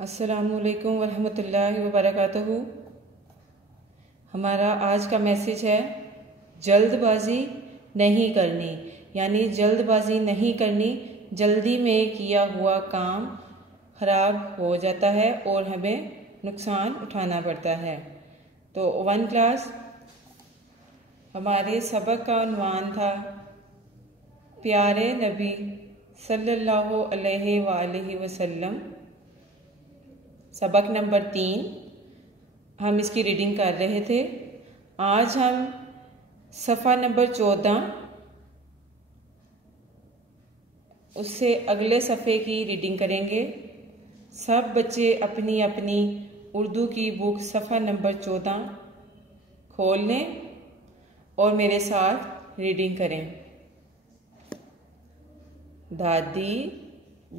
अस्सलामुअलैकुम वरहमतुल्लाहि वबरकातुहू। हमारा आज का मैसेज है जल्दबाजी नहीं करनी, यानी जल्दबाजी नहीं करनी। जल्दी में किया हुआ काम ख़राब हो जाता है और हमें नुकसान उठाना पड़ता है। तो 1 क्लास हमारे सबक का उन्वान था प्यारे नबी सल्लल्लाहु अलैहि वसल्लम। सबक नंबर 3 हम इसकी रीडिंग कर रहे थे। आज हम सफ़ा नंबर 14 उससे अगले सफ़े की रीडिंग करेंगे। सब बच्चे अपनी अपनी उर्दू की बुक सफ़ा नंबर 14 खोल लें और मेरे साथ रीडिंग करें। दादी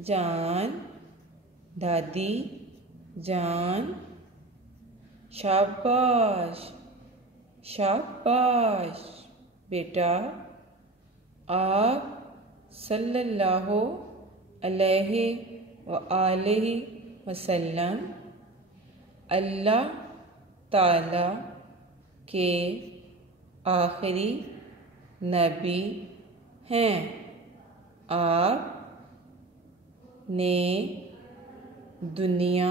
जान, दादी जान, शाबाश शाबाश बेटा, आप सल्लल्लाहु अलैहि वसल्लम अल्लाह ताला के आखिरी नबी हैं। आप ने दुनिया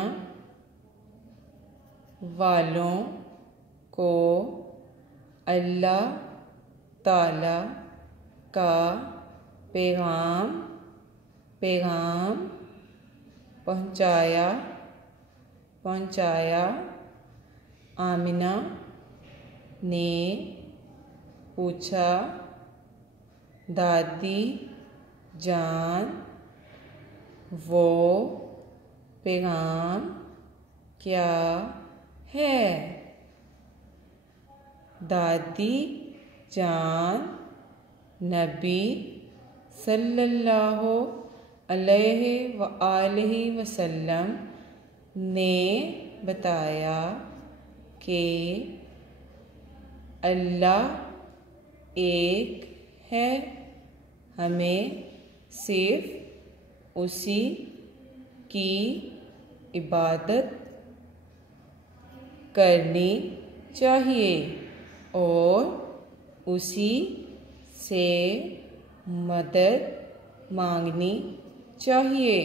वालों को अल्लाह ताला का पैगाम पहुँचाया। आमिना ने पूछा, दादी जान वो पैगाम क्या है? दादी जान नबी सल्लल्लाहु अलैहि वसल्लम ने बताया कि अल्लाह एक है, हमें सिर्फ उसी की इबादत करनी चाहिए और उसी से मदद मांगनी चाहिए।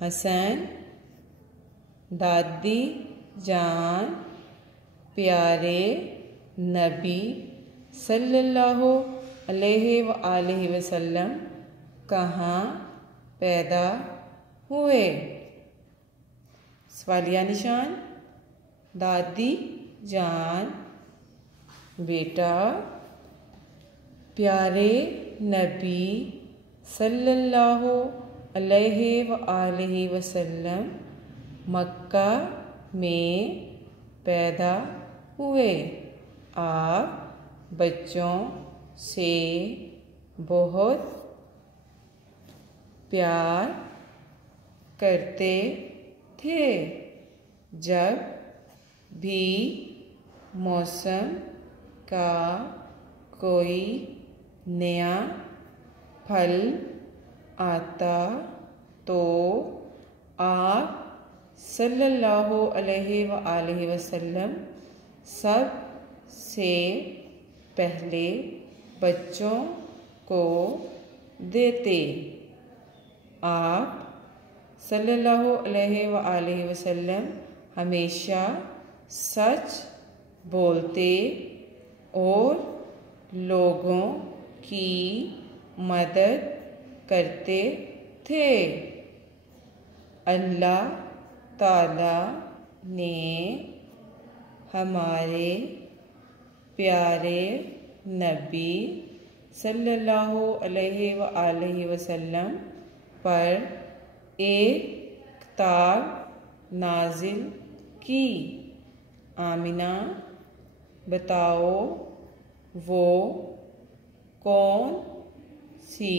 हसन, दादी जान प्यारे नबी सल्लल्लाहु अलैहि वसल्लम कहाँ पैदा हुए? सवालिया निशान। दादी जान बेटा, प्यारे नबी सल्लल्लाहु अलैहि वसल्लम मक्का में पैदा हुए। आप बच्चों से बहुत प्यार करते थे। जब भी मौसम का कोई नया फल आता तो आप सल्लल्लाहु अलैहि वसल्लम सबसे पहले बच्चों को देते। आप सल्लल्लाहु अलैहि वसल्लम हमेशा सच बोलते और लोगों की मदद करते थे। अल्लाह ताला ने हमारे प्यारे नबी सल्लल्लाहु अलैहि वसल्लम पर एक किताब नाजिल की। आमिना बताओ वो कौन सी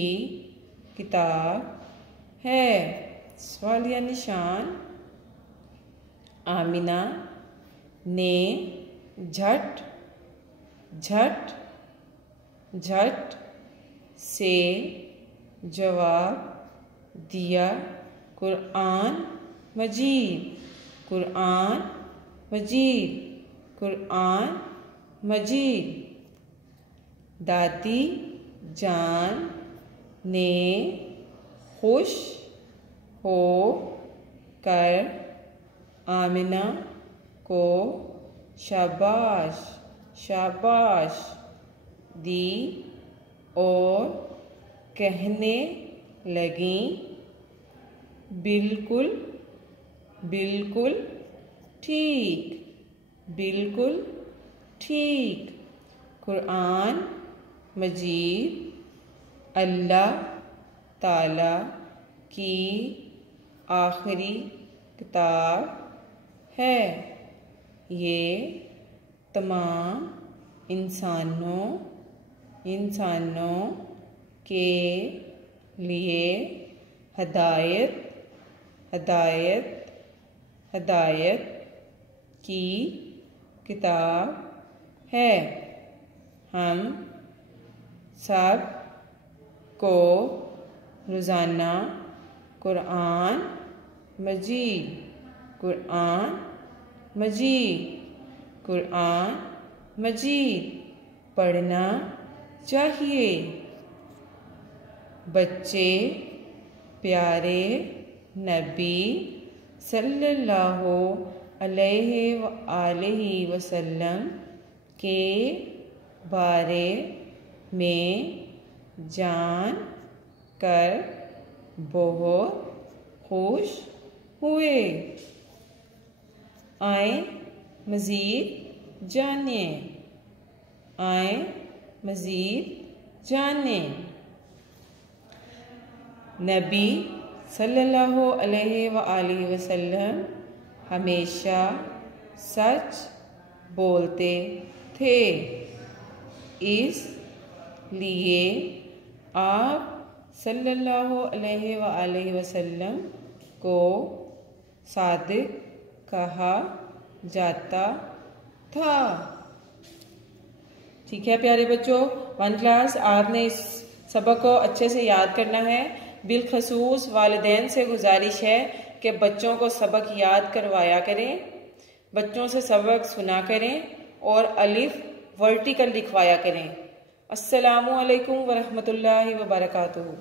किताब है? सवालिया निशान। आमिना ने झट झट से जवाब दिया, कुरआन मजीद, कुरआन मजीद, कुरआन मजीद। दादी जान ने खुश हो कर आमिना को शाबाश शाबाश दी और कहने लगीं, बिल्कुल बिल्कुल ठीक, बिल्कुल ठीक। कुरआन मजीद अल्लाह ताला की आखिरी किताब है। ये तमाम इंसानों के लिए हदायत हदायत हदायत की किताब है। हम सब को रोज़ाना कुरआन मजीद, कुरआन मजीद, कुरआन मजीद पढ़ना चाहिए। बच्चे प्यारे नबी सल्लल्लाहु अलैहि वसल्लम के बारे में जान कर बहुत खुश हुए। आए मज़ीद जाने, आए मज़ीद जाने। नबी सल्लल्लाहु अलैहि वसल्लम हमेशा सच बोलते थे, इसलिए आप सल्लल्लाहु अलैहि वसल्लम को सादिक कहा जाता था। ठीक है प्यारे बच्चों, 1 क्लास आपने इस सबक को अच्छे से याद करना है। बिलखसूस वालिदैन से गुजारिश है कि बच्चों को सबक याद करवाया करें, बच्चों से सबक सुना करें और अलिफ वर्टिकल लिखवाया करें। अस्सलामु अलैकुम वरहमतुल्लाहि वबरकातुहू।